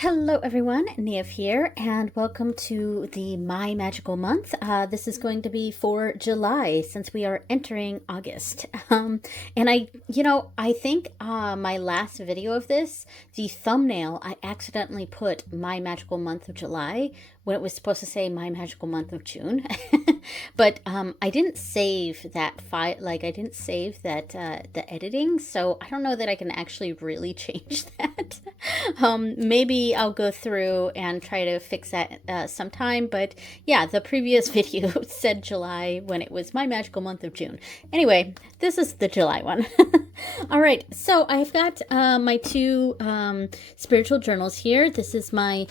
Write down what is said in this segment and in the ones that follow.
Hello everyone, Nev here, and welcome to the My Magical Month. This is going to be for July since we are entering August. And I think my last video of this, the thumbnail, I accidentally put My Magical Month of July when it was supposed to say My Magical Month of June. But I didn't save that file, like I didn't save that the editing, so I don't know that I can actually really change that. Maybe I'll go through and try to fix that sometime, but yeah, the previous video said July when it was My Magical Month of June. Anyway, this is the July one. All right, so I've got my two spiritual journals here. This is my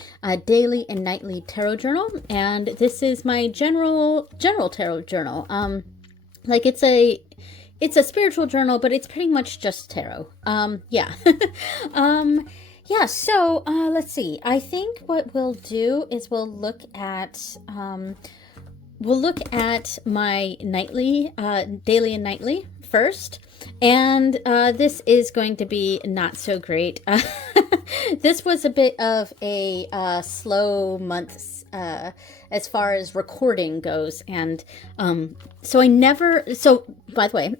daily and nightly tarot journal, and this is my general tarot journal. Like it's a spiritual journal, but it's pretty much just tarot. Yeah. Yeah, so let's see. I think what we'll do is we'll look at my nightly, daily and nightly first. And this is going to be not so great. This was a bit of a slow month as far as recording goes. And so by the way,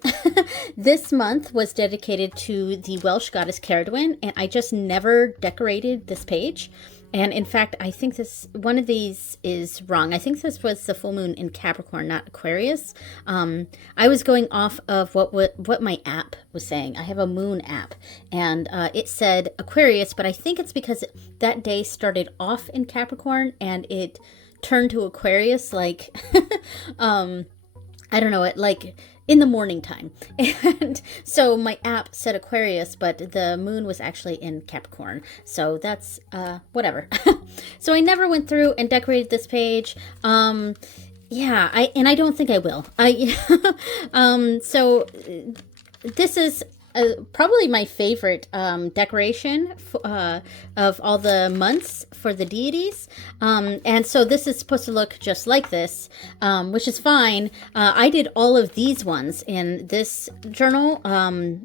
this month was dedicated to the Welsh goddess Ceridwen, and I just never decorated this page. And in fact, I think one of these is wrong. I think this was the full moon in Capricorn, not Aquarius. I was going off of what my app was saying. I have a moon app, and it said Aquarius, but I think it's because that day started off in Capricorn and it turned to Aquarius, like, I don't know, like in the morning time. And so my app said Aquarius, but the moon was actually in Capricorn. So that's whatever. So I never went through and decorated this page. Yeah, I don't think I will. So this is probably my favorite decoration of all the months for the deities. And so this is supposed to look just like this, which is fine. I did all of these ones in this journal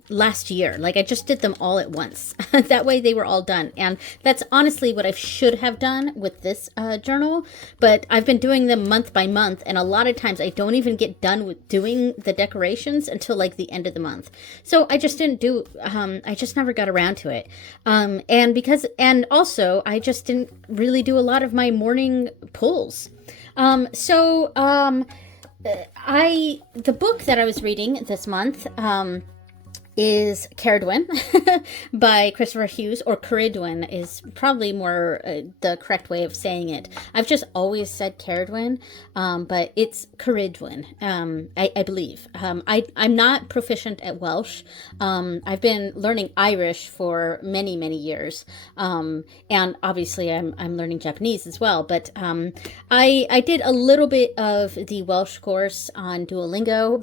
last year. Like I just did them all at once. That way they were all done. And that's honestly what I should have done with this journal. But I've been doing them month by month. And a lot of times I don't even get done with doing the decorations until like the end of the month. So I just didn't do, I just never got around to it. And also I just didn't really do a lot of my morning pulls. The book that I was reading this month, is Ceridwen by Christopher Hughes, or Ceridwen is probably more the correct way of saying it. I've just always said Ceridwen, but it's Ceridwen, I believe. I'm not proficient at Welsh. I've been learning Irish for many, many years, and obviously I'm learning Japanese as well, but I did a little bit of the Welsh course on Duolingo,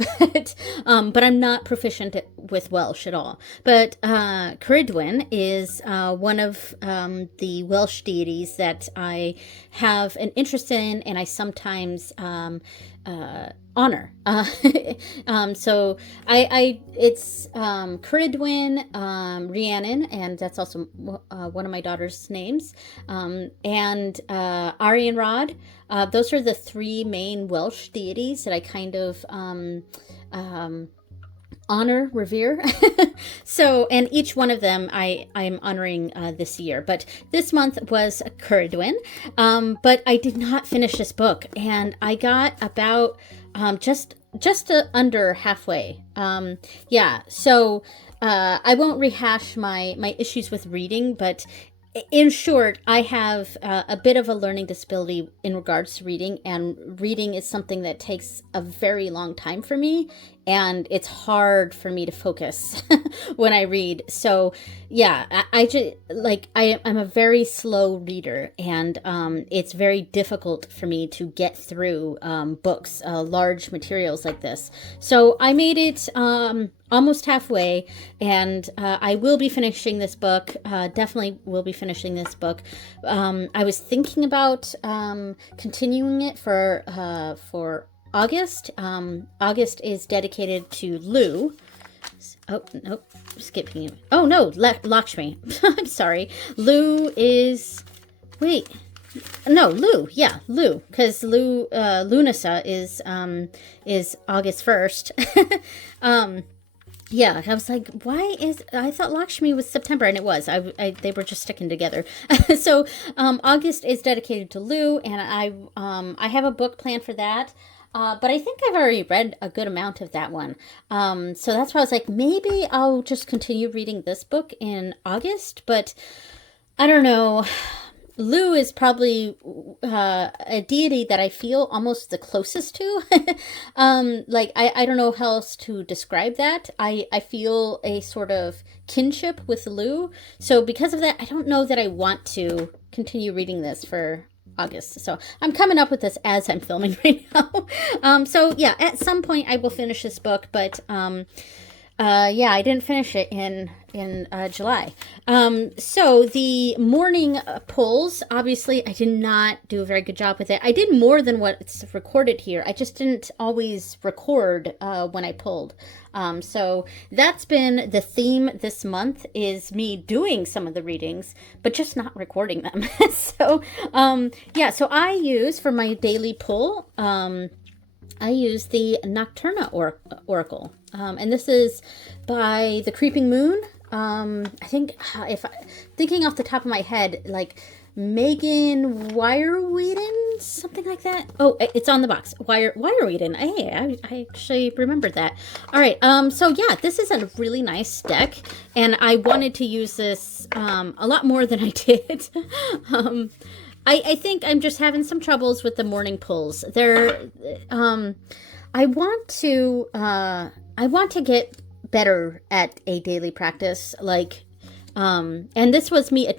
but I'm not proficient with Welsh at all. But Ceridwen is one of the Welsh deities that I have an interest in, and I sometimes honor. So it's Ceridwen, Rhiannon, and that's also one of my daughter's names, and Arianrhod. Those are the three main Welsh deities that I kind of honor, revere. So, and each one of them I'm honoring this year. But this month was Ceridwen. But I did not finish this book, and I got about just under halfway. Yeah. So I won't rehash my issues with reading, but in short, I have a bit of a learning disability in regards to reading, and reading is something that takes a very long time for me, and it's hard for me to focus when I read. So yeah, I'm a very slow reader, and it's very difficult for me to get through books, large materials like this. So I made it almost halfway, and I will be finishing this book. Definitely will be finishing this book. I was thinking about continuing it for August. August is dedicated to Lou. Oh, nope, skipping it. Oh, no, Lakshmi. I'm sorry. Lou is Wait. No, Lou. Yeah, Lou. Because Lunasa is August 1st. Yeah, I was like, why is, I thought Lakshmi was September, and it was. They were just sticking together. So, August is dedicated to Lou, and I have a book planned for that. But I think I've already read a good amount of that one. So that's why I was like, maybe I'll just continue reading this book in August, but I don't know. Lu is probably a deity that I feel almost the closest to. Like, I don't know how else to describe that. I feel a sort of kinship with Lu. So because of that, I don't know that I want to continue reading this for August. So I'm coming up with this as I'm filming right now. So yeah, at some point I will finish this book, but yeah, I didn't finish it in July. So the morning pulls, obviously, I did not do a very good job with it. I did more than what's recorded here. I just didn't always record when I pulled. So that's been the theme this month, is me doing some of the readings, but just not recording them. So, yeah, so I use for my daily pull, I use the Nocturna Oracle. And this is by The Creeping Moon. I think, thinking off the top of my head, like Megan Wireweeden, something like that. Oh, it's on the box. Wireweeden. Hey, I actually remembered that. All right. So yeah, this is a really nice deck, and I wanted to use this a lot more than I did. I think I'm just having some troubles with the morning pulls. I want to get better at a daily practice, like, and this was me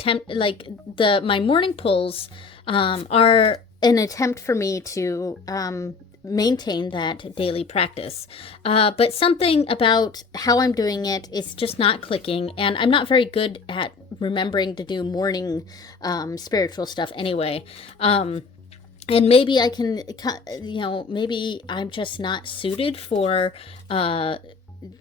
my morning pulls, are an attempt for me to, maintain that daily practice. But something about how I'm doing it is just not clicking, and I'm not very good at remembering to do morning, spiritual stuff anyway. And maybe I can, maybe I'm just not suited for,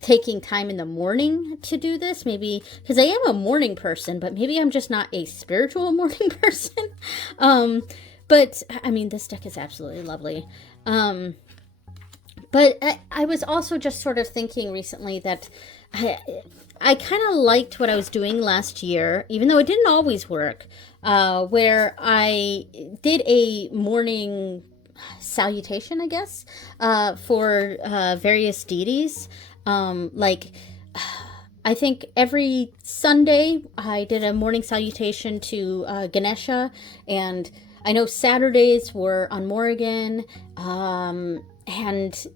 taking time in the morning to do this. Maybe because I am a morning person, but maybe I'm just not a spiritual morning person. But I mean, this deck is absolutely lovely. But I was also just sort of thinking recently that I kind of liked what I was doing last year, even though it didn't always work, where I did a morning salutation, I guess, for various deities. Like, I think every Sunday I did a morning salutation to Ganesha, and I know Saturdays were on Morrigan, and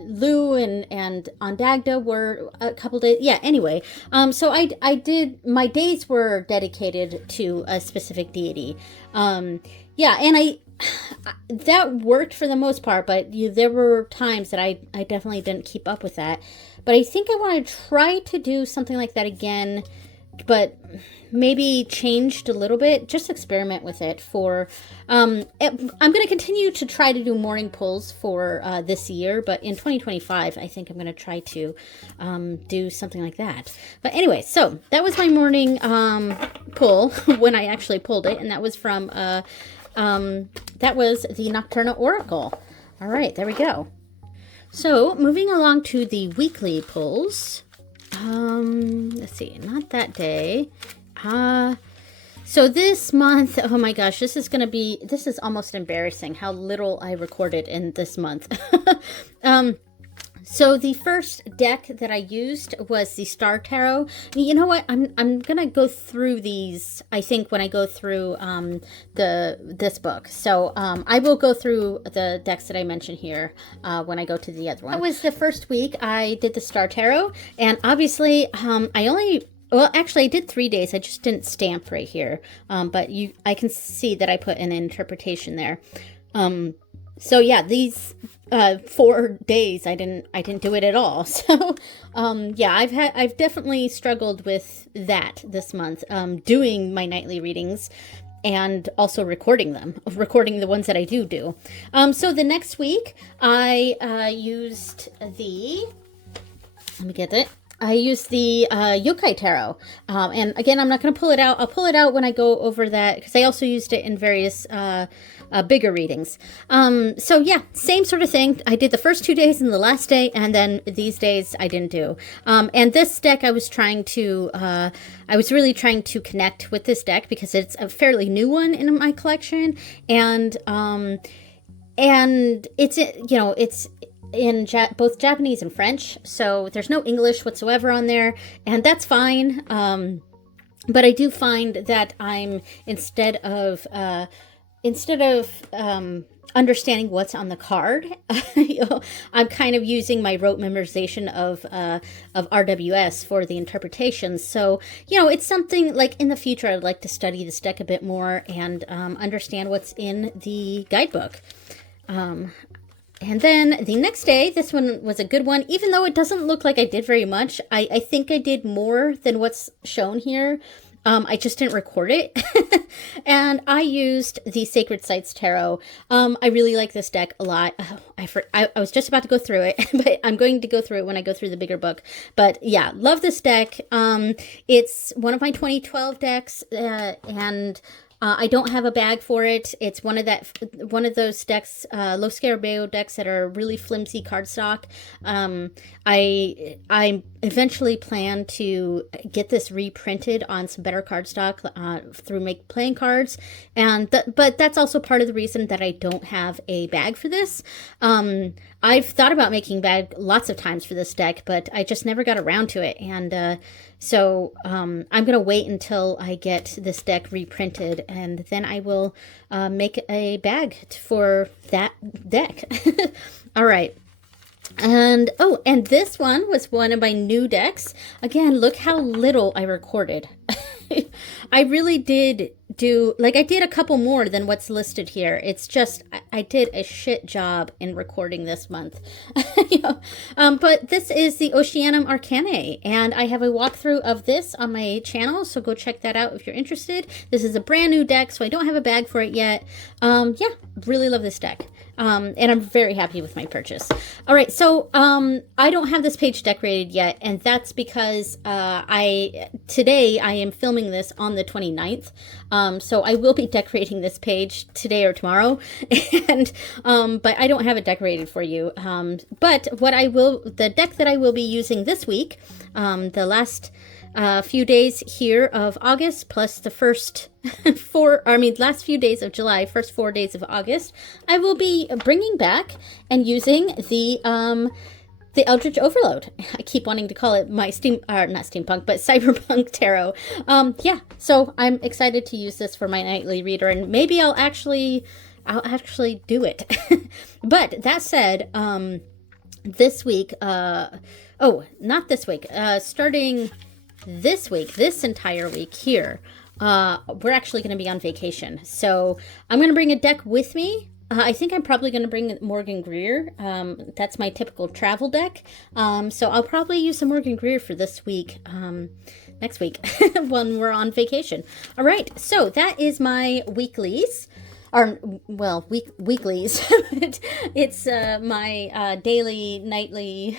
Lou and Ondagda were a couple days. Yeah, anyway. So I did, my days were dedicated to a specific deity. Yeah, and that worked for the most part, but there were times that I definitely didn't keep up with that. But I think I want to try to do something like that again, but maybe changed a little bit, just experiment with it for, I'm going to continue to try to do morning pulls for this year, but in 2025, I think I'm going to try to do something like that. But anyway, so that was my morning pull when I actually pulled it, and that was from, that was the Nocturna Oracle. All right, there we go. So moving along to the weekly pulls. Let's see, not that day. So this month, oh my gosh, this is almost embarrassing how little I recorded in this month. So the first deck that I used was the Star Tarot. You know what? I'm gonna go through these, I think, when I go through this book. So I will go through the decks that I mentioned here when I go to the other one. That was the first week I did the Star Tarot, and obviously well, actually, I did 3 days. I just didn't stamp right here, but I can see that I put an interpretation there. So yeah, these 4 days I didn't do it at all. So yeah, I've definitely struggled with that this month, doing my nightly readings and also recording the ones that I do. So the next week I used let me get it. I use the Yokai Tarot. And again, I'm not going to pull it out. I'll pull it out when I go over that, because I also used it in various bigger readings. So yeah, same sort of thing. I did the first 2 days and the last day, and then these days I didn't do. And this deck, I was really trying to connect with this deck because it's a fairly new one in my collection, and it's, it's in both Japanese and French, so there's no English whatsoever on there, and that's fine. But I do find that I'm instead of understanding what's on the card, I'm kind of using my rote memorization of RWS for the interpretations. So, it's something like in the future I'd like to study this deck a bit more and understand what's in the guidebook. And then the next day, this one was a good one, even though it doesn't look like I did very much. I think I did more than what's shown here. I just didn't record it. And I used the Sacred Sites Tarot. I really like this deck a lot. I was just about to go through it, but I'm going to go through it when I go through the bigger book. But yeah, love this deck. It's one of my 2012 decks, and I don't have a bag for it. It's one of those decks, Los Scarabeo decks that are really flimsy cardstock. I eventually plan to get this reprinted on some better cardstock through MakePlayingCards, but that's also part of the reason that I don't have a bag for this. I've thought about making bag lots of times for this deck, but I just never got around to it, and so I'm going to wait until I get this deck reprinted, and then I will make a bag for that deck. All right. And this one was one of my new decks. Again, look how little I recorded. I really did I did a couple more than what's listed here. It's just, I did a shit job in recording this month. But this is the Oceanum Arcanae, and I have a walkthrough of this on my channel, so go check that out if you're interested. This is a brand new deck, so I don't have a bag for it yet. Yeah, really love this deck. And I'm very happy with my purchase. All right, so I don't have this page decorated yet, and that's because today I am filming this on the 29th. So I will be decorating this page today or tomorrow, and but I don't have it decorated for you. But the deck that I will be using this week, the last few days here of August, plus the first last few days of July, first 4 days of August, I will be bringing back and using the Eldritch Overload. I keep wanting to call it my not steampunk, but cyberpunk tarot. Yeah, so I'm excited to use this for my nightly reader, and maybe I'll actually do it. But that said, this week, not this week, starting this week, this entire week here, we're actually going to be on vacation. So I'm going to bring a deck with me. I think I'm probably going to bring Morgan Greer. That's my typical travel deck. So I'll probably use some Morgan Greer for this week, next week, when we're on vacation. All right, so that is my weeklies. Weeklies. It's my daily, nightly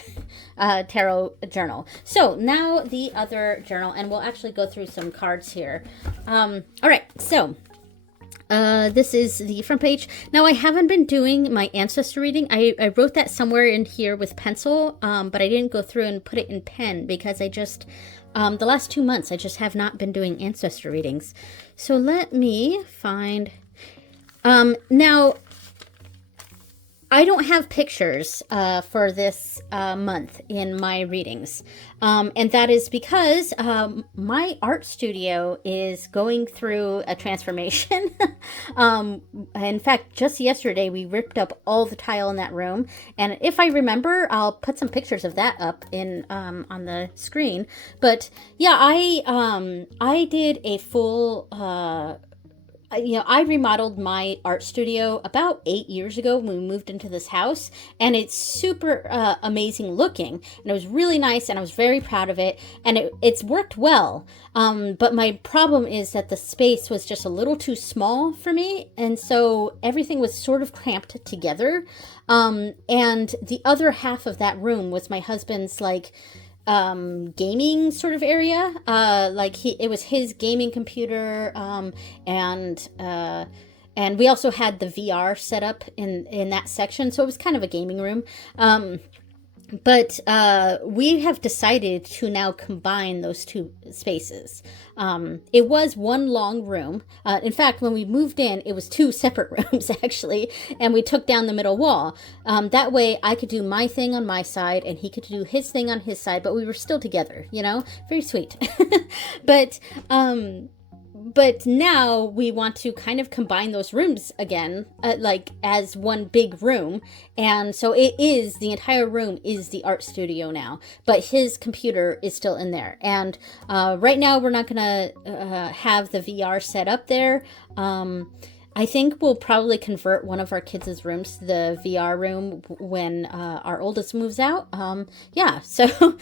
tarot journal. So now the other journal, and we'll actually go through some cards here. All right, so this is the front page. Now, I haven't been doing my ancestor reading. I wrote that somewhere in here with pencil, but I didn't go through and put it in pen because I just, the last 2 months, I just have not been doing ancestor readings. So let me find... Now, I don't have pictures for this month in my readings, and that is because my art studio is going through a transformation. In fact, just yesterday we ripped up all the tile in that room, and if I remember, I'll put some pictures of that up in on the screen. But yeah, I did a full I remodeled my art studio about 8 years ago when we moved into this house, and it's super amazing looking, and it was really nice, and I was very proud of it, and it's worked well. But my problem is that the space was just a little too small for me, and so everything was sort of cramped together. And the other half of that room was my husband's gaming sort of area. Like it was his gaming computer, and we also had the VR set up in that section, so it was kind of a gaming room. But we have decided to now combine those two spaces. It was one long room. In fact, when we moved in, it was two separate rooms, actually, and we took down the middle wall. That way, I could do my thing on my side, and he could do his thing on his side, but we were still together, you know? Very sweet. But now we want to kind of combine those rooms again, like as one big room. And so the entire room is the art studio now, but his computer is still in there. And right now we're not going to have the VR set up there. I think we'll probably convert one of our kids' rooms to the VR room when our oldest moves out. Yeah, so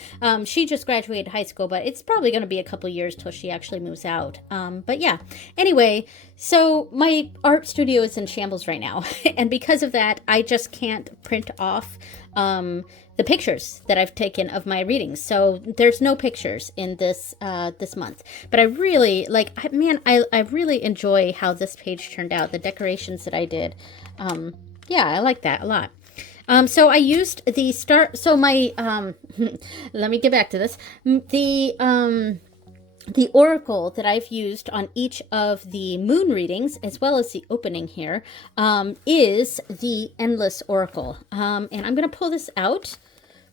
she just graduated high school, but it's probably going to be a couple years till she actually moves out. But yeah, anyway, so my art studio is in shambles right now. And because of that, I just can't print off the pictures that I've taken of my readings. So there's no pictures in this this month. But I really I really enjoy how this page turned out, the decorations that I did. Yeah, I like that a lot. So I used the so my let me get back to this. The oracle that I've used on each of the moon readings, as well as the opening here, is the Endless Oracle. And I'm going to pull this out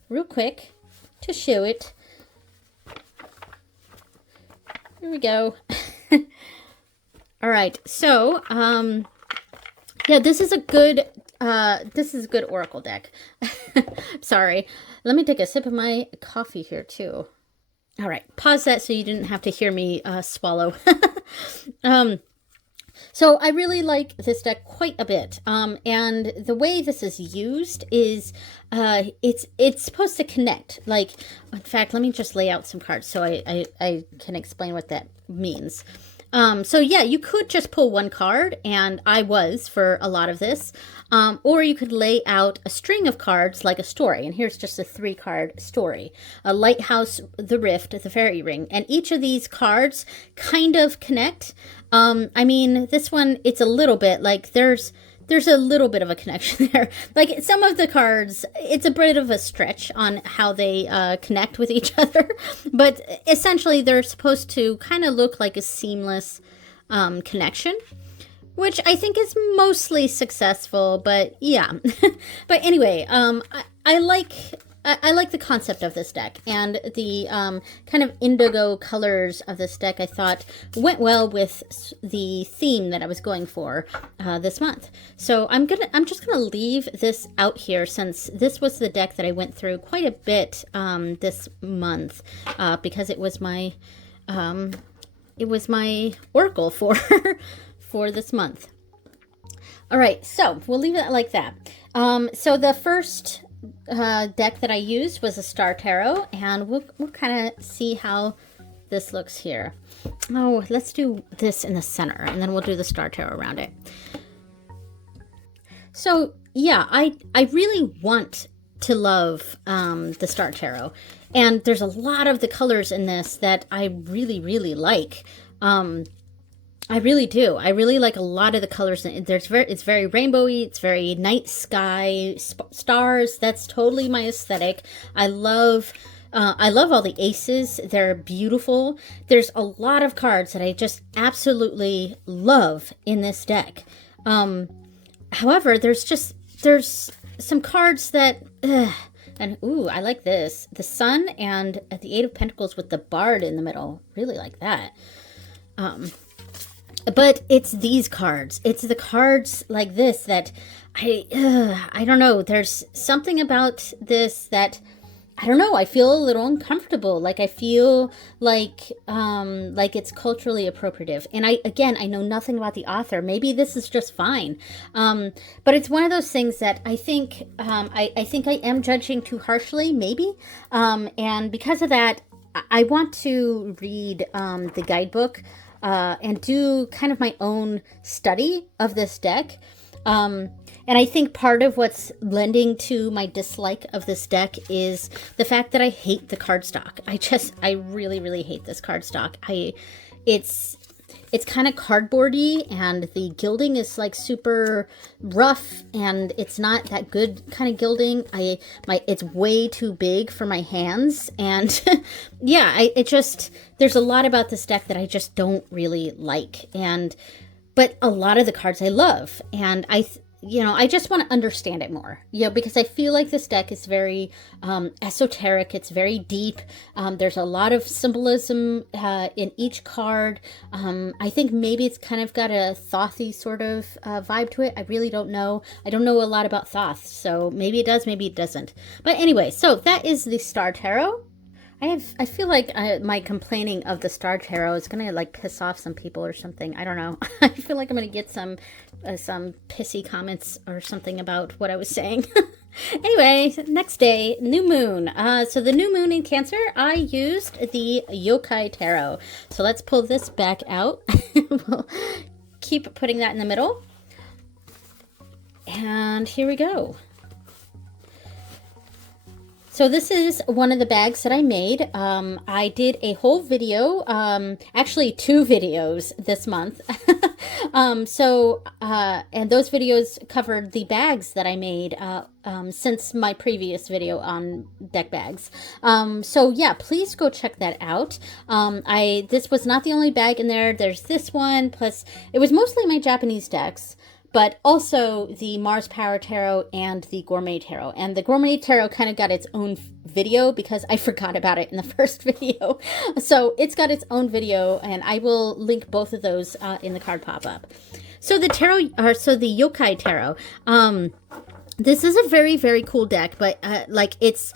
real quick to show it. Here we go. All right. So, yeah, this is a good oracle deck. Sorry. Let me take a sip of my coffee here too. All right, pause that so you didn't have to hear me swallow. So I really like this deck quite a bit. And the way this is used is it's supposed to connect. Like, in fact, let me just lay out some cards so I can explain what that means. So yeah, you could just pull one card, and I was for a lot of this. Or you could lay out a string of cards like a story. And here's just a 3-card story. A lighthouse, the rift, the fairy ring. And each of these cards kind of connect. I mean, this one, it's a little bit like there's a little bit of a connection there. Like some of the cards, it's a bit of a stretch on how they connect with each other. But essentially, they're supposed to kind of look like a seamless connection, which I think is mostly successful. But yeah. But anyway, I like the concept of this deck, and the kind of indigo colors of this deck I thought went well with the theme that I was going for this month. So I'm just gonna leave this out here, since this was the deck that I went through quite a bit this month, because it was my oracle for for this month. All right, so we'll leave it like that. So the first deck that I used was a Star Tarot, and we'll kind of see how this looks here. Oh, let's do this in the center, and then we'll do the Star Tarot around it. So yeah, I really want to love the Star Tarot, and there's a lot of the colors in this that I really like. I really do. I really like a lot of the colors. It's very rainbowy. It's very night sky, stars. That's totally my aesthetic. I love all the aces. They're beautiful. There's a lot of cards that I just absolutely love in this deck. However, there's some cards that, and ooh, I like this. The Sun and the Eight of Pentacles with the Bard in the middle. Really like that. But it's these cards. It's the cards like this that I don't know. There's something about this that, I don't know. I feel a little uncomfortable. Like I feel like it's culturally appropriative. And I know nothing about the author. Maybe this is just fine. But it's one of those things that I think I think I am judging too harshly. Maybe. And because of that, I want to read the guidebook. And do kind of my own study of this deck. And I think part of what's lending to my dislike of this deck is the fact that I hate the cardstock. I really, really hate this cardstock. It's kind of cardboardy, and the gilding is like super rough, and it's not that good kind of gilding. It's way too big for my hands, and yeah, there's a lot about this deck that I just don't really like, but a lot of the cards I love, and I just want to understand it more, because I feel like this deck is very esoteric. It's very deep. There's a lot of symbolism in each card. I think maybe it's kind of got a Thothy sort of vibe to it. I really don't know. I don't know a lot about Thoth, so maybe it does, maybe it doesn't. But anyway, so that is the Star Tarot. I feel like my complaining of the Star Tarot is gonna like piss off some people or something. I don't know. I feel like I'm gonna get some pissy comments or something about what I was saying. Anyway, next day, new moon. So the new moon in Cancer, I used the Yokai Tarot. So let's pull this back out. We'll keep putting that in the middle. And here we go. So this is one of the bags that I made. I did a whole video, actually 2 videos this month. And those videos covered the bags that I made since my previous video on deck bags. So yeah, please go check that out. This was not the only bag in there. There's this one, plus it was mostly my Japanese decks, but also the Mars Power Tarot and the Gourmet Tarot. And the Gourmet Tarot kind of got its own video because I forgot about it in the first video. So it's got its own video, and I will link both of those in the card pop-up. So the Yokai Tarot. This is a very, very cool deck, but it's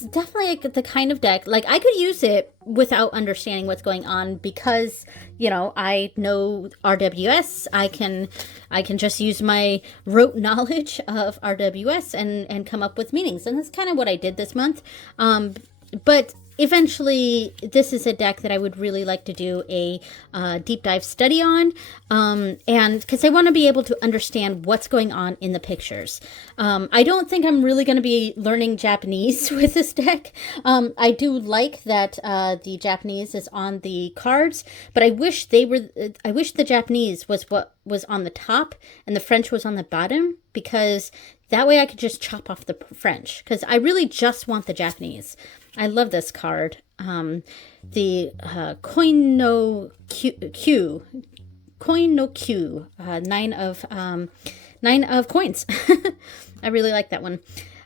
definitely the kind of deck, like I could use it without understanding what's going on because, I know RWS. I can just use my rote knowledge of RWS and come up with meanings. And that's kind of what I did this month. But eventually, this is a deck that I would really like to do a deep dive study on, and because I want to be able to understand what's going on in the pictures. I don't think I'm really going to be learning Japanese with this deck. I do like that the Japanese is on the cards, but I wish the Japanese was what was on the top and the French was on the bottom, because that way I could just chop off the French, because I really just want the Japanese. I love this card. The Coin no Q, 9 of coins. I really like that one.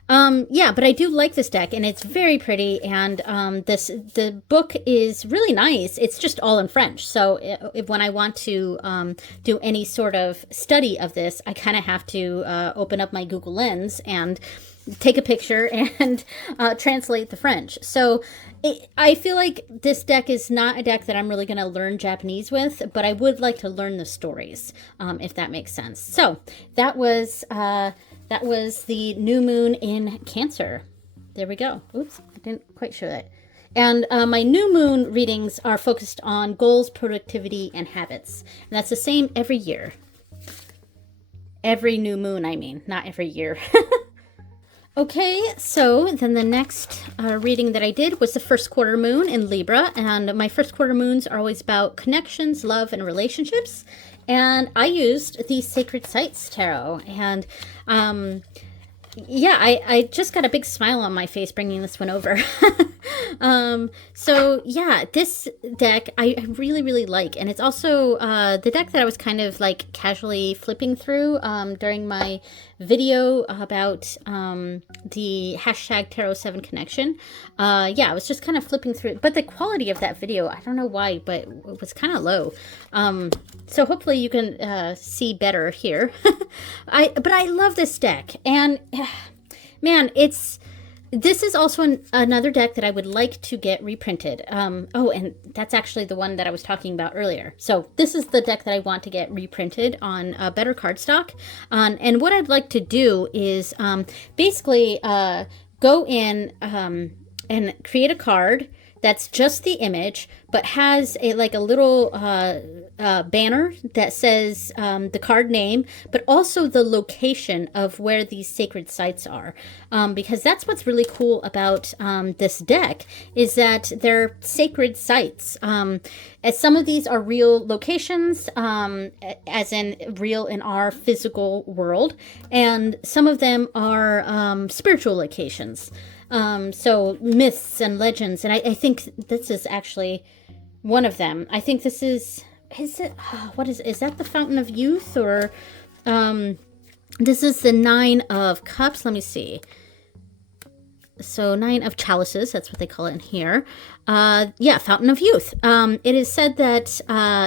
Yeah, but I do like this deck, and it's very pretty, and the book is really nice. It's just all in French, so when I want to do any sort of study of this, I kind of have to open up my Google Lens and take a picture and translate the French. So I feel like this deck is not a deck that I'm really going to learn Japanese with, but I would like to learn the stories, if that makes sense. So that was the new moon in Cancer. There we go. Oops, I didn't quite show that. And my new moon readings are focused on goals, productivity, and habits. And that's the same every year. Every new moon, I mean, not every year. Okay, so then the next reading that I did was the first quarter moon in Libra, and my first quarter moons are always about connections, love, and relationships. And I used the Sacred Sites Tarot, and yeah, I just got a big smile on my face bringing this one over. So yeah, this deck I really, really like, and it's also the deck that I was kind of like casually flipping through during my video about the hashtag Tarot7 connection. Yeah, I was just kind of flipping through it, but the quality of that video, I don't know why, but it was kind of low. So hopefully you can see better here. But I love this deck, and man, this is also another deck that I would like to get reprinted. Oh, and that's actually the one that I was talking about earlier. So this is the deck that I want to get reprinted on better cardstock. And what I'd like to do is basically go in and create a card that's just the image, but has a like a little banner that says the card name, but also the location of where these sacred sites are. Because that's what's really cool about this deck, is that they're sacred sites. As some of these are real locations, as in real in our physical world, and some of them are spiritual locations. So myths and legends, and I think this is actually one of them. I think this is it, what is that the Fountain of Youth, or, this is the Nine of Cups, let me see. So 9 of Chalices, that's what they call it in here. Yeah, Fountain of Youth. It is said that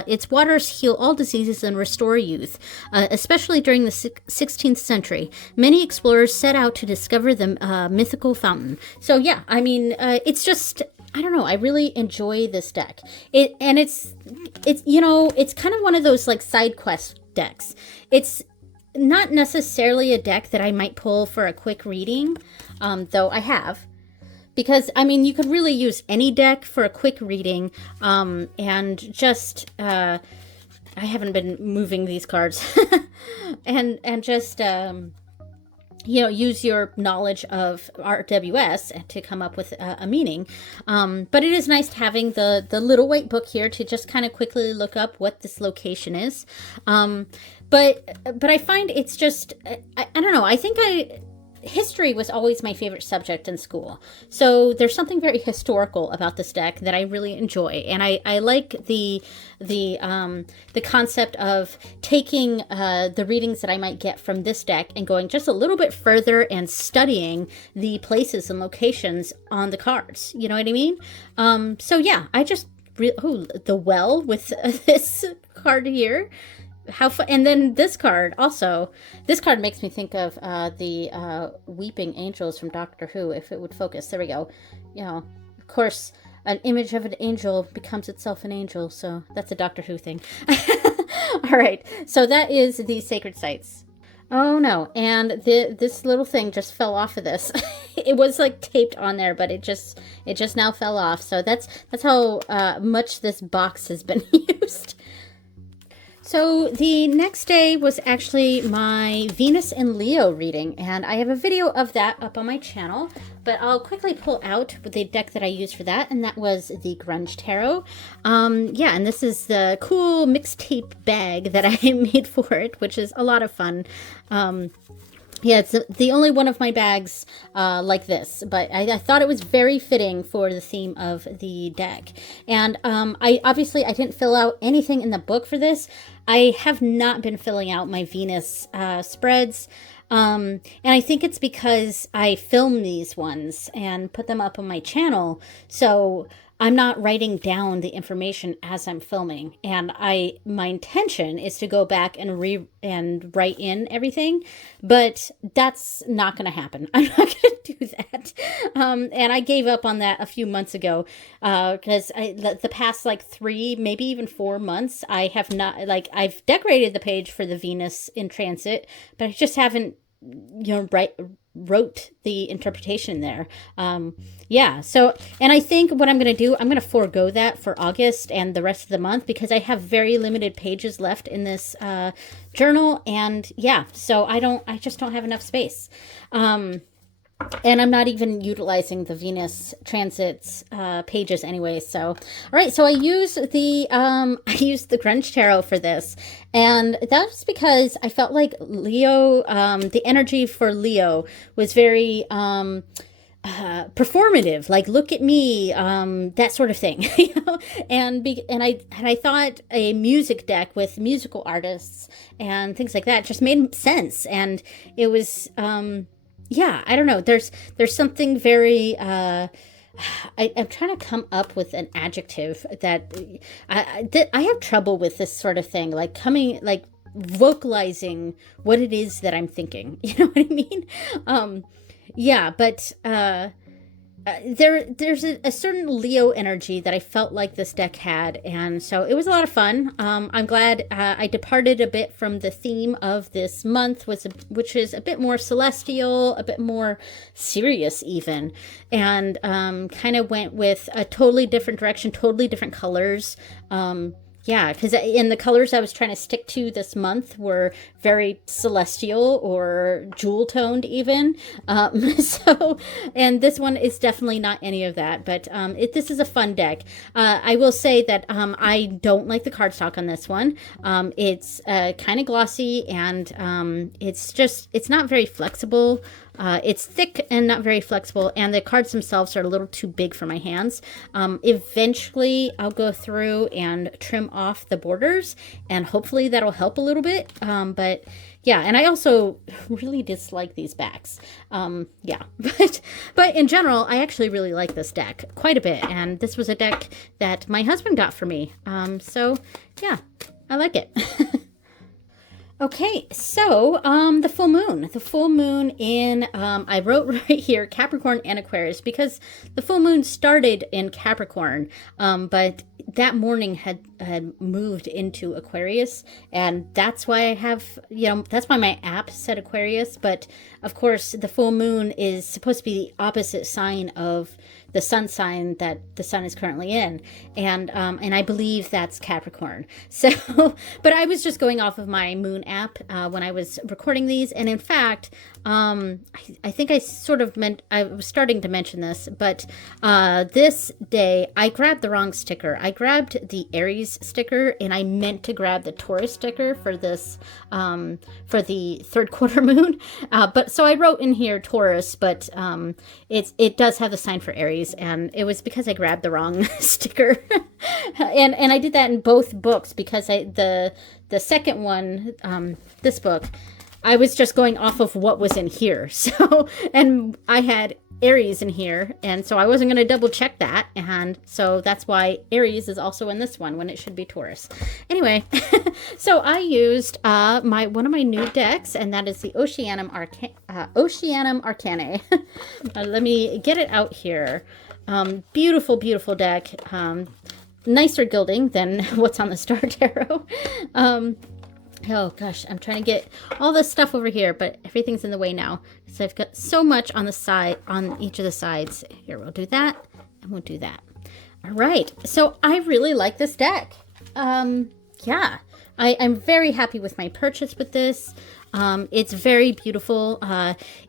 its waters heal all diseases and restore youth, especially during the 16th century. Many explorers set out to discover the mythical fountain. So yeah, I mean, it's just, I don't know, I really enjoy this deck. It's you know, it's kind of one of those like side quest decks. It's not necessarily a deck that I might pull for a quick reading, though I have. Because, I mean, you could really use any deck for a quick reading, and just, I haven't been moving these cards, and just, you know, use your knowledge of RWS to come up with a meaning. But it is nice having the little white book here to just kind of quickly look up what this location is. But I find it's just, I don't know, I think history was always my favorite subject in school. So there's something very historical about this deck that I really enjoy. And I like the concept of taking the readings that I might get from this deck and going just a little bit further and studying the places and locations on the cards. You know what I mean? So yeah, I just, the well with this card here. How fun. And then this card also, this card makes me think of the weeping angels from Doctor Who, if it would focus. There we go. You know, of course, an image of an angel becomes itself an angel, so that's a Doctor Who thing. All right, so that is the sacred sites. Oh no, and this little thing just fell off of this. It was like taped on there, but it just now fell off. So that's how much this box has been used. So the next day was actually my Venus in Leo reading, and I have a video of that up on my channel, but I'll quickly pull out the deck that I used for that, and that was the Grunge Tarot. Yeah, and this is the cool mixtape bag that I made for it, which is a lot of fun. Yeah, it's the only one of my bags like this, but I thought it was very fitting for the theme of the deck. And I didn't fill out anything in the book for this. I have not been filling out my Venus spreads, and I think it's because I film these ones and put them up on my channel, so I'm not writing down the information as I'm filming, and my intention is to go back and write in everything, but that's not going to happen. I'm not going to do that. And I gave up on that a few months ago, because the past like 3, maybe even 4 months, I have not, like, I've decorated the page for the Venus in transit, but I just haven't, you know, wrote the interpretation there. Yeah, so, and I think what I'm going to do, I'm going to forego that for August and the rest of the month, because I have very limited pages left in this journal, and yeah, so I just don't have enough space. And I'm not even utilizing the Venus transits pages anyway. So, all right. So I used the Grunge Tarot for this, and that's because I felt like Leo, the energy for Leo was very performative, like look at me, that sort of thing, you know. And I thought a music deck with musical artists and things like that just made sense, and it was. Yeah, I don't know. There's something very, I'm trying to come up with an adjective that I have trouble with this sort of thing, like vocalizing what it is that I'm thinking. You know what I mean? Yeah, but there's a certain Leo energy that I felt like this deck had, and so it was a lot of fun. I'm glad I departed a bit from the theme of this month, which is a bit more celestial, a bit more serious even, and kind of went with a totally different direction, totally different colors. Yeah, because in the colors I was trying to stick to this month were very celestial or jewel toned, even. So, and this one is definitely not any of that. But this is a fun deck. I will say that I don't like the cardstock on this one. It's kind of glossy, and it's not very flexible. It's thick and not very flexible, and the cards themselves are a little too big for my hands. Eventually, I'll go through and trim off the borders, and hopefully that'll help a little bit. But yeah, and I also really dislike these backs. Yeah, but in general, I actually really like this deck quite a bit, and this was a deck that my husband got for me. So yeah, I like it. Okay, so the full moon. The full moon in, I wrote right here, Capricorn and Aquarius, because the full moon started in Capricorn, but that morning had moved into Aquarius, and that's why I have, that's why my app said Aquarius, but of course the full moon is supposed to be the opposite sign of the sun sign that the sun is currently in, and I believe that's Capricorn. So, but I was just going off of my moon app when I was recording these, and in fact, I think I was starting to mention this, but this day I grabbed the wrong sticker. I grabbed the Aries sticker, and I meant to grab the Taurus sticker for this for the third quarter moon. But so I wrote in here Taurus, but it does have the sign for Aries, and it was because I grabbed the wrong sticker. and I did that in both books because the second one, this book, I was just going off of what was in here. So, and I had Aries in here, and so I wasn't going to double check that, and so that's why Aries is also in this one when it should be Taurus. Anyway, so I used one of my new decks, and that is the Oceanum Arcanae. Let me get it out here. Beautiful, beautiful deck. Nicer gilding than what's on the Star Tarot. Oh gosh, I'm trying to get all this stuff over here, but everything's in the way now. So I've got so much on the side, on each of the sides. Here, we'll do that, and we'll do that. All right, so I really like this deck. Yeah, I'm very happy with my purchase with this. It's very beautiful.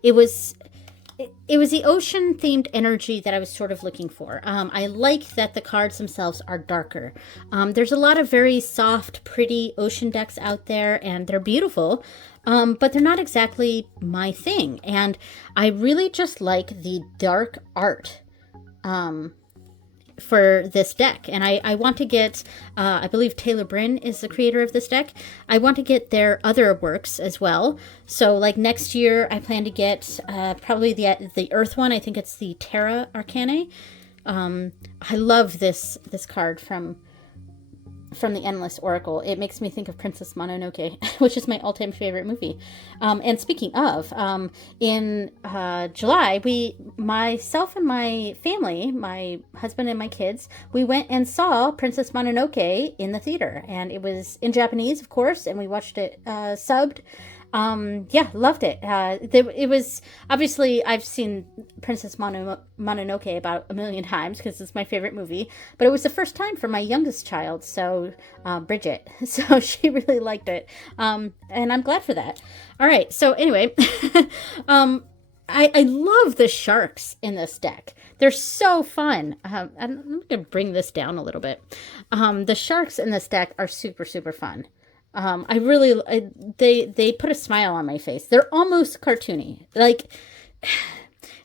It was the ocean themed energy that I was sort of looking for. I like that the cards themselves are darker. There's a lot of very soft, pretty ocean decks out there, and they're beautiful, but they're not exactly my thing. And I really just like the dark art for this deck, and I want to get I believe Taylor Bryn is the creator of this deck. I want to get their other works as well. So like next year I plan to get probably the Earth one. I think it's the Terra Arcanae. I love this card from the Endless Oracle. It makes me think of Princess Mononoke, which is my all-time favorite movie. And speaking of, in July, myself and my family, my husband and my kids, we went and saw Princess Mononoke in the theater. And it was in Japanese, of course, and we watched it subbed. Yeah, loved it. It was, obviously, I've seen Princess Mononoke about a million times because it's my favorite movie, but it was the first time for my youngest child, so Bridget, so she really liked it, and I'm glad for that. All right, so anyway, I love the sharks in this deck. They're so fun. I'm going to bring this down a little bit. The sharks in this deck are super, super fun. They put a smile on my face. They're almost cartoony,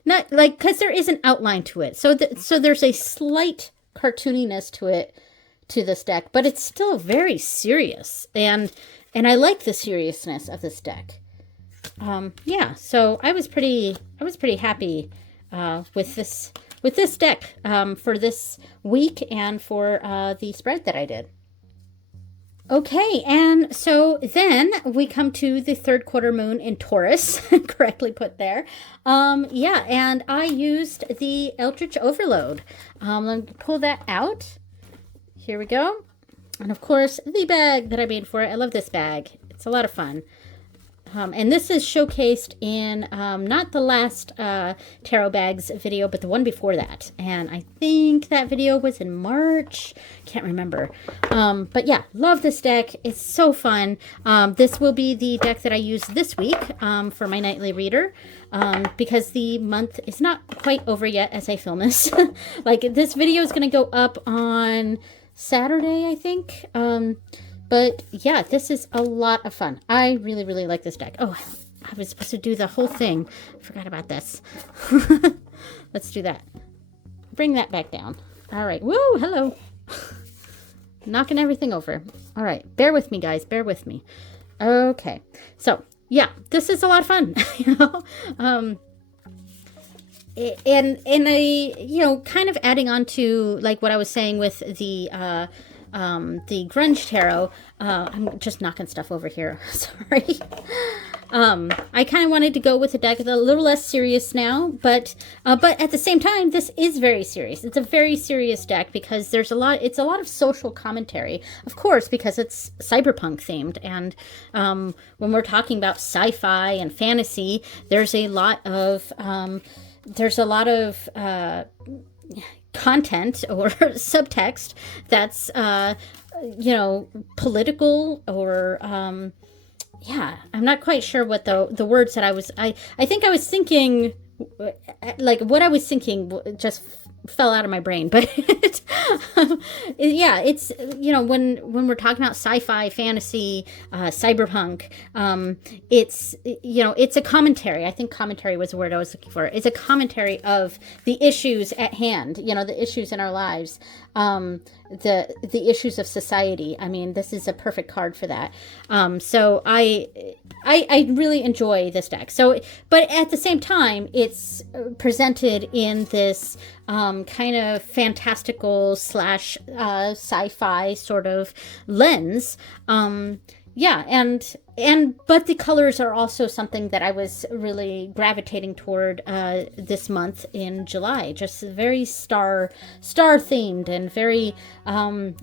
not like, because there is an outline to it. So there's a slight cartooniness to it, to this deck, but it's still very serious. And I like the seriousness of this deck. Yeah, so I was pretty happy, with this deck, for this week and for, the spread that I did. Okay, and so then we come to the third quarter moon in Taurus, correctly put there. Yeah, and I used the Eldritch Overload. Let me pull that out. Here we go. And of course, the bag that I made for it. I love this bag. It's a lot of fun. And this is showcased in not the last tarot bags video, but the one before that. And I think that video was in March. Can't remember. But yeah, love this deck. It's so fun. This will be the deck that I use this week for my nightly reader. Because the month is not quite over yet as I film this. Like, this video is going to go up on Saturday, I think. But yeah, this is a lot of fun. I really, really like this deck. Oh, I was supposed to do the whole thing. Forgot about this. Let's do that. Bring that back down. All right. Woo, hello. Knocking everything over. All right. Bear with me, guys. Bear with me. Okay. So, yeah, this is a lot of fun. You know? And a, you know, kind of adding on to like what I was saying with the Grunge Tarot. I'm just knocking stuff over here. Sorry. I kind of wanted to go with a deck that's a little less serious now, but at the same time, this is very serious. It's a very serious deck because there's it's a lot of social commentary, of course, because it's cyberpunk themed. And when we're talking about sci-fi and fantasy, there's a lot of content or subtext that's you know, political or yeah, I'm not quite sure what the words that I think I was thinking, like what I was thinking just fell out of my brain, but yeah, it's, you know, when we're talking about sci-fi, fantasy, cyberpunk, it's, you know, it's a commentary. I think commentary was the word I was looking for. It's a commentary of the issues at hand, you know, the issues in our lives, the issues of society. I mean, this is a perfect card for that. So I really enjoy this deck. So, but at the same time, it's presented in this kind of fantastical slash sci-fi sort of lens. Yeah, but the colors are also something that I was really gravitating toward this month in July. Just very star themed and very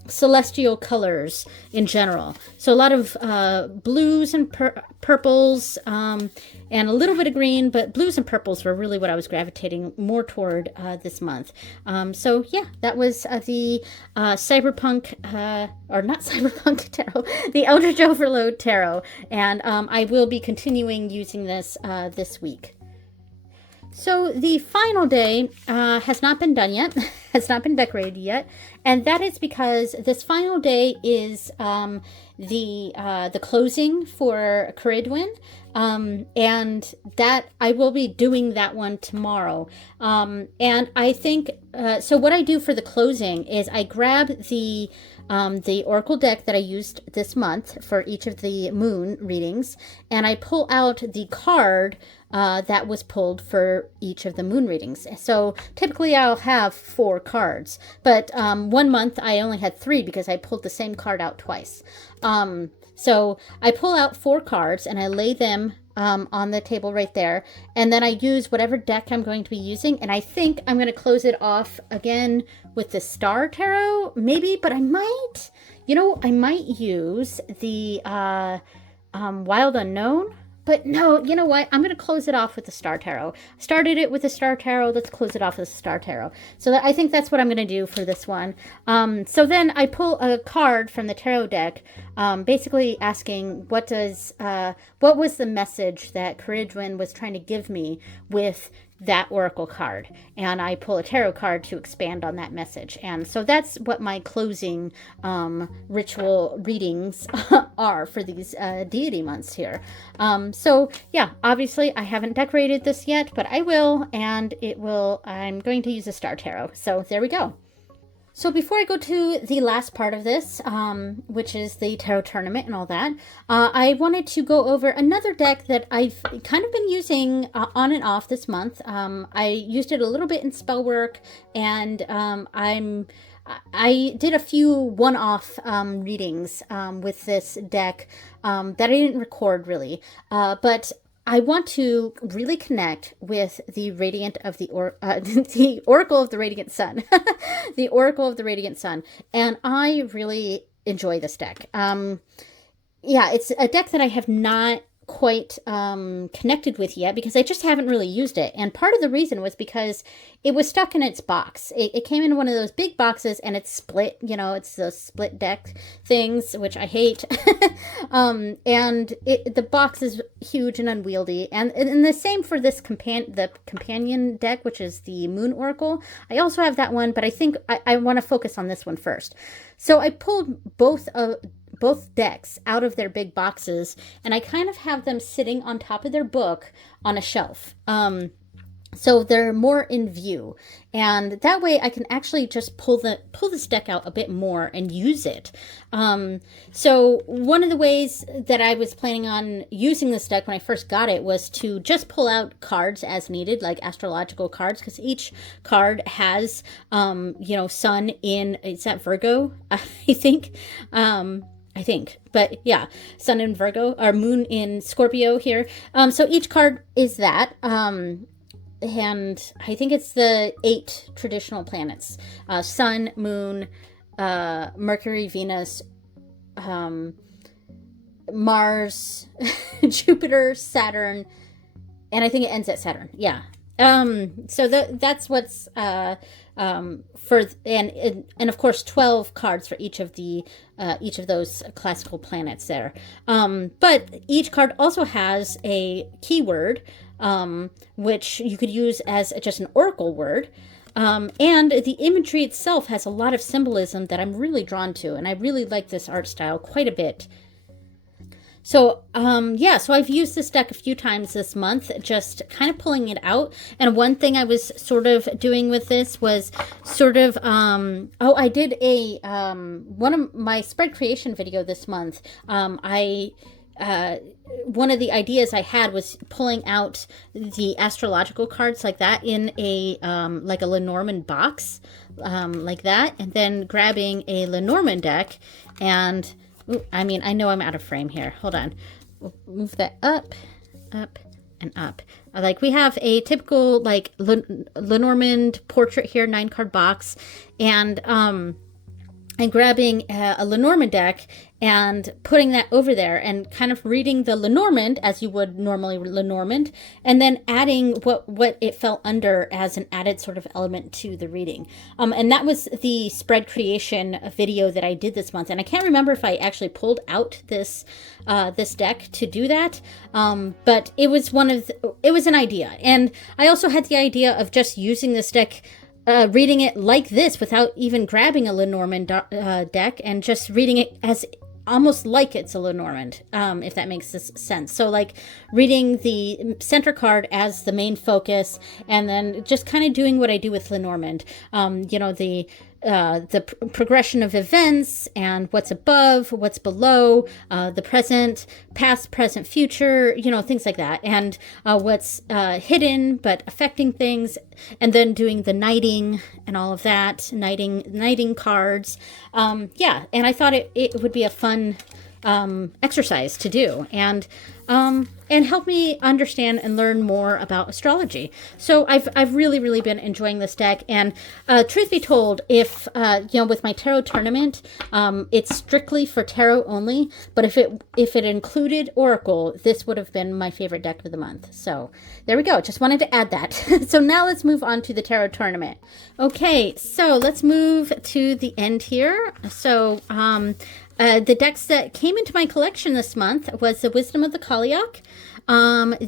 celestial colors in general. So a lot of blues and purples and a little bit of green, but blues and purples were really what I was gravitating more toward this month. So yeah, that was the cyberpunk, or not cyberpunk tarot, the Eldritch Overload tarot. And I will be continuing using this this week. So the final day has not been done yet, has not been decorated yet, and that is because this final day is the closing for Caridwen, and that I will be doing that one tomorrow. And I think so. What I do for the closing is I grab the Oracle deck that I used this month for each of the moon readings, and I pull out the card that was pulled for each of the moon readings. So typically I'll have 4 cards, but 1 month I only had 3 because I pulled the same card out twice. So I pull out 4 cards and I lay them on the table right there, and then I use whatever deck I'm going to be using, and I think I'm going to close it off again with the Star Tarot, maybe, but I might, you know, I might use the Wild Unknown. But no, you know what? I'm going to close it off with the Star Tarot. Started it with the Star Tarot. Let's close it off with the Star Tarot. So I think that's what I'm going to do for this one. So then I pull a card from the tarot deck, basically asking what was the message that Caridwen was trying to give me with that oracle card, and I pull a tarot card to expand on that message. And so that's what my closing ritual readings are for these deity months here. So yeah, obviously I haven't decorated this yet, but I will, and I'm going to use a Star Tarot. So there we go. So before I go to the last part of this, which is the tarot tournament and all that, I wanted to go over another deck that I've kind of been using on and off this month. I used it a little bit in spell work, and I did a few one-off readings with this deck that I didn't record really, but I want to really connect with the Radiant of the Oracle of the Radiant Sun, the Oracle of the Radiant Sun, and I really enjoy this deck. Yeah, it's a deck that I have not quite connected with yet because I just haven't really used it. And part of the reason was because it was stuck in its box. It came in one of those big boxes and it's split, it's the split deck things, which I hate. And the box is huge and unwieldy. And the same for this the companion deck, which is the Moon Oracle. I also have that one, but I think I want to focus on this one first. So I pulled both decks out of their big boxes, and I kind of have them sitting on top of their book on a shelf. So they're more in view, and that way I can actually just pull this deck out a bit more and use it. So one of the ways that I was planning on using this deck when I first got it was to just pull out cards as needed, like astrological cards, because each card has, sun in, is that Virgo? I think. But yeah, Sun in Virgo, or Moon in Scorpio here. So each card is that. And I think it's the 8 traditional planets. Sun, Moon, Mercury, Venus, Mars, Jupiter, Saturn, and I think it ends at Saturn. Yeah. So that's what's for, and of course 12 cards for each of those classical planets there. But each card also has a keyword, which you could use as just an oracle word. And the imagery itself has a lot of symbolism that I'm really drawn to, and I really like this art style quite a bit. So, so I've used this deck a few times this month, just kind of pulling it out. And one thing I was sort of doing with this was sort of, I did one of my spread creation video this month. One of the ideas I had was pulling out the astrological cards like that in a Lenormand box, like that, and then grabbing a Lenormand deck and... Ooh, I know I'm out of frame here. Hold on. We'll move that up, and up. We have a typical, Lenormand portrait here, 9-card box, and grabbing a Lenormand deck and putting that over there and kind of reading the Lenormand as you would normally Lenormand, and then adding what it fell under as an added sort of element to the reading. And that was the spread creation video that I did this month. And I can't remember if I actually pulled out this deck to do that, but it was it was an idea. And I also had the idea of just using this deck, reading it like this without even grabbing a Lenormand deck, and just reading it as almost like it's a Lenormand, if that makes sense. So reading the center card as the main focus, and then just kind of doing what I do with Lenormand, the progression of events and what's above, what's below, the present, past, present, future, things like that, and what's hidden but affecting things, and then doing the knighting and all of that, knighting cards. And I thought it would be a fun exercise to do, and help me understand and learn more about astrology. So I've really been enjoying this deck. And truth be told, if with my tarot tournament, it's strictly for tarot only. But if it included Oracle, this would have been my favorite deck of the month. So there we go. Just wanted to add that. So now let's move on to the tarot tournament. Okay, so let's move to the end here. So the decks that came into my collection this month was the Wisdom of the Kaliak. And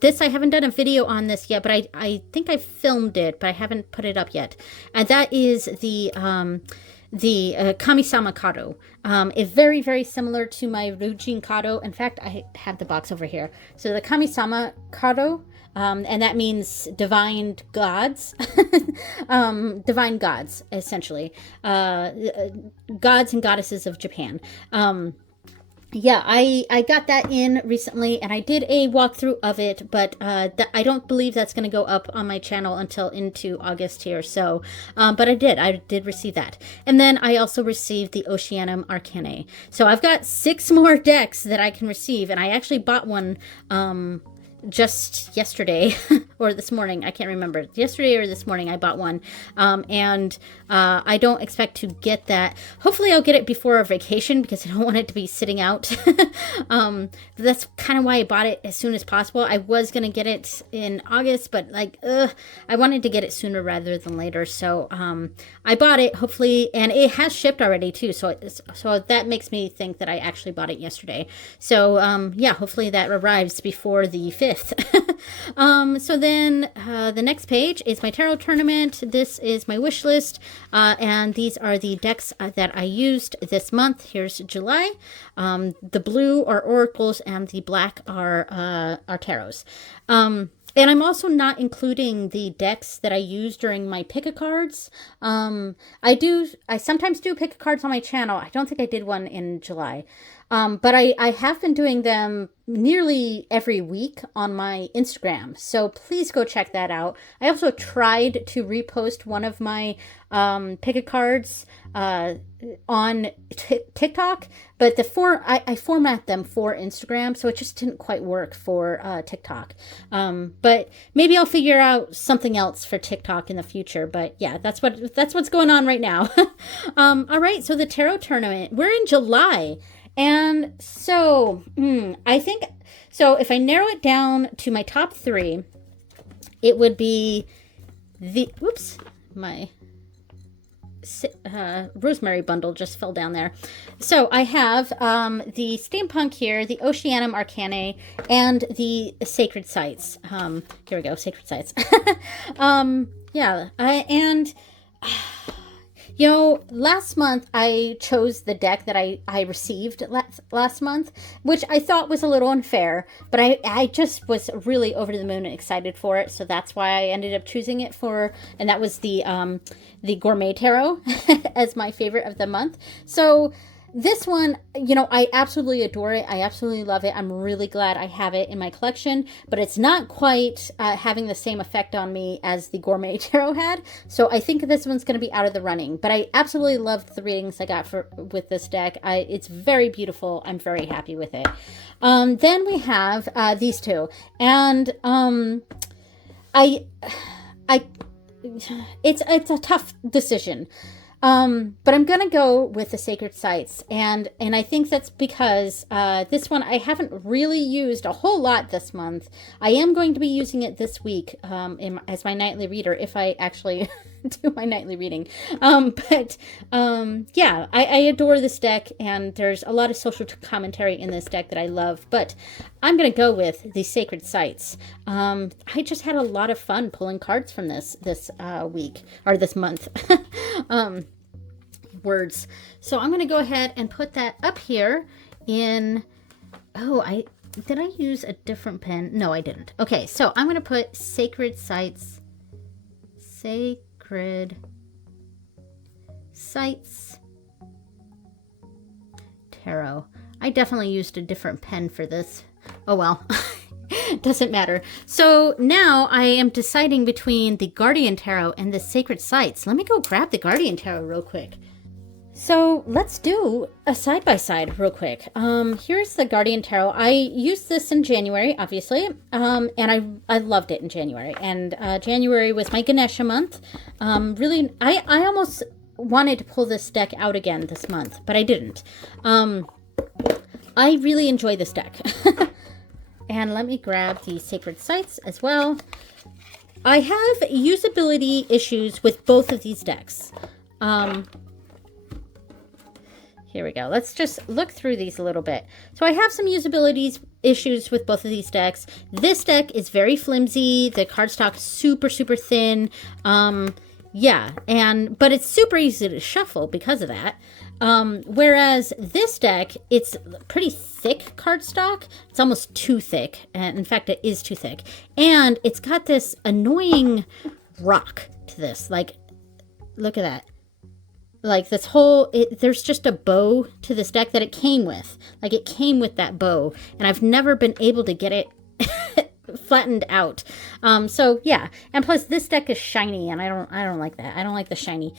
this, I haven't done a video on this yet, but I think I filmed it, but I haven't put it up yet. And that is the Kami-sama Kado. It's very, very similar to my Ryujin Kado. In fact, I have the box over here. So the Kami-sama Kado, and that means divine gods, divine gods, essentially, gods and goddesses of Japan. Yeah, I got that in recently, and I did a walkthrough of it, but I don't believe that's going to go up on my channel until into August here. So, but I did receive that, and then I also received the Oceanum Arcanae. So I've got 6 more decks that I can receive, and I actually bought one just yesterday or this morning. I can't remember. Yesterday or this morning I bought one. And I don't expect to get that. Hopefully I'll get it before our vacation because I don't want it to be sitting out. That's kind of why I bought it as soon as possible. I was going to get it in August, but like, I wanted to get it sooner rather than later. So I bought it, hopefully, and it has shipped already too. So that makes me think that I actually bought it yesterday. So yeah, hopefully that arrives before the 5th. So then the next page is my tarot tournament. This is my wish list, and these are the decks that I used this month. Here's July. The blue are oracles and the black are tarots. And I'm also not including the decks that I use during my pick-a-cards. I sometimes do pick-a-cards on my channel. I don't think I did one in July. But I have been doing them nearly every week on my Instagram. So please go check that out. I also tried to repost one of my pick-a-cards on TikTok, but I format them for Instagram, so it just didn't quite work for TikTok. But maybe I'll figure out something else for TikTok in the future. But yeah, that's what's going on right now. All right, so the tarot tournament. We're in July. And so, I think, so if I narrow it down to my top 3, it would be my rosemary bundle just fell down there. So I have the Steampunk here, the Oceanum Arcanae, and the Sacred Sites. Here we go, Sacred Sites. Yeah, you know, last month I chose the deck that I received last month, which I thought was a little unfair, but I just was really over the moon and excited for it, so that's why I ended up choosing it and that was the Gourmet Tarot as my favorite of the month. So this one, you know, I absolutely adore it. I absolutely love it. I'm really glad I have it in my collection, but it's not quite having the same effect on me as the Gourmet Tarot had. So I think this one's going to be out of the running, but I absolutely loved the readings I got with this deck. It's very beautiful. I'm very happy with it. Then we have these two, and it's a tough decision. But I'm gonna go with the Sacred Sites, and I think that's because this one I haven't really used a whole lot this month. I am going to be using it this week as my nightly reader, if I actually do my nightly reading. Yeah, I adore this deck, and there's a lot of social commentary in this deck that I love, but I'm gonna go with the Sacred Sites. I just had a lot of fun pulling cards from this week, or this month. Words. So I'm going to go ahead and put that up here in, did I use a different pen? No, I didn't. Okay, so I'm going to put Sacred Sites Tarot. I definitely used a different pen for this. Oh well. Doesn't matter. So now I am deciding between the Guardian Tarot and the Sacred Sites. Let me go grab the Guardian Tarot real quick. So let's do a side-by-side real quick. Here's the Guardian Tarot. I used this in January, obviously, and I loved it in January. And January was my Ganesha month. Really, I almost wanted to pull this deck out again this month, but I didn't. I really enjoy this deck. And let me grab the Sacred Sites as well. I have usability issues with both of these decks. Here we go. Let's just look through these a little bit. So I have some usability issues with both of these decks. This deck is very flimsy. The cardstock is super, super thin. Yeah, but it's super easy to shuffle because of that. Whereas this deck, it's pretty thick cardstock. It's almost too thick. And in fact, it is too thick. And it's got this annoying rock to this. Like, look at that. like this whole, there's just a bow to this deck that it came with. Like it came with that bow, and I've never been able to get it flattened out. So yeah, and plus this deck is shiny, and I don't like that. I don't like the shiny.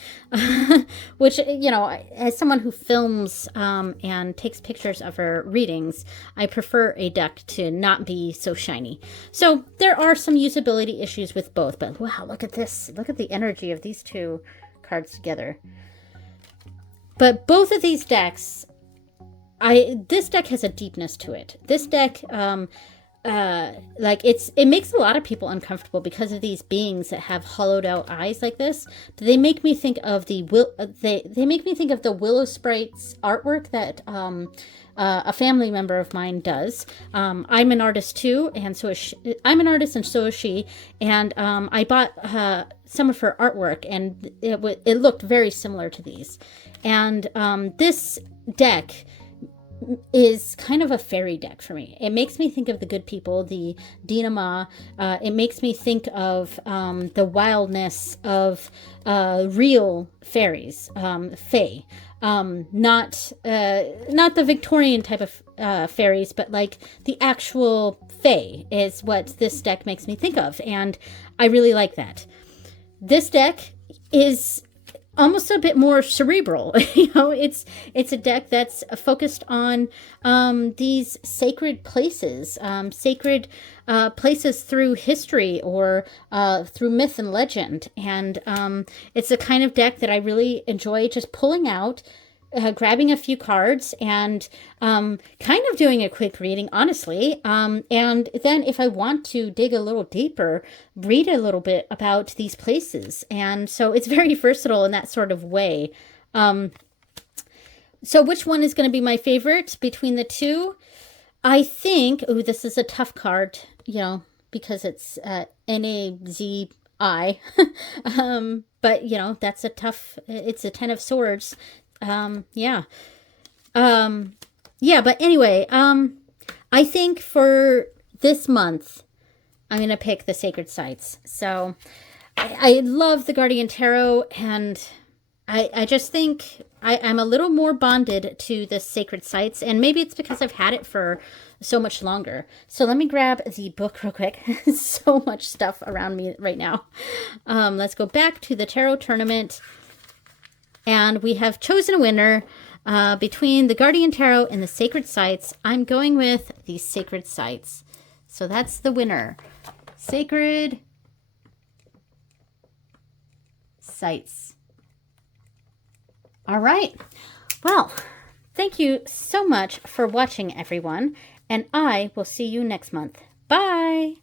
Which, as someone who films and takes pictures of her readings, I prefer a deck to not be so shiny. So there are some usability issues with both, but wow, look at this. Look at the energy of these two cards together. But both of these decks, this deck has a deepness to it. This deck, it makes a lot of people uncomfortable because of these beings that have hollowed out eyes like this. They make me think of they make me think of the Willow Sprites artwork that a family member of mine does. I'm an artist too, and so is she. I'm an artist, and so is she. And I bought some of her artwork, and it looked very similar to these. And this deck is kind of a fairy deck for me. It makes me think of the good people, the Dinama. It makes me think of the wildness of real fairies, fae. Not the Victorian type of fairies, but like the actual fae is what this deck makes me think of, and I really like that. This deck is almost a bit more cerebral. It's a deck that's focused on these sacred places, places through history or through myth and legend. And it's the kind of deck that I really enjoy just pulling out, grabbing a few cards, and kind of doing a quick reading, honestly. And then if I want to dig a little deeper, read a little bit about these places. And so it's very versatile in that sort of way. So which one is going to be my favorite between the two? I think, this is a tough card, because it's N-A-Z-I. But, that's it's a 10 of swords. Yeah, but anyway, I think for this month, I'm going to pick the Sacred Sites. So I love the Guardian Tarot, and I just think I'm a little more bonded to the Sacred Sites, and maybe it's because I've had it for so much longer. So let me grab the book real quick. So much stuff around me right now. Let's go back to the Tarot Tournament. And we have chosen a winner between the Guardian Tarot and the Sacred Sites. I'm going with the Sacred Sites. So that's the winner. Sacred Sites. All right. Well, thank you so much for watching, everyone. And I will see you next month. Bye.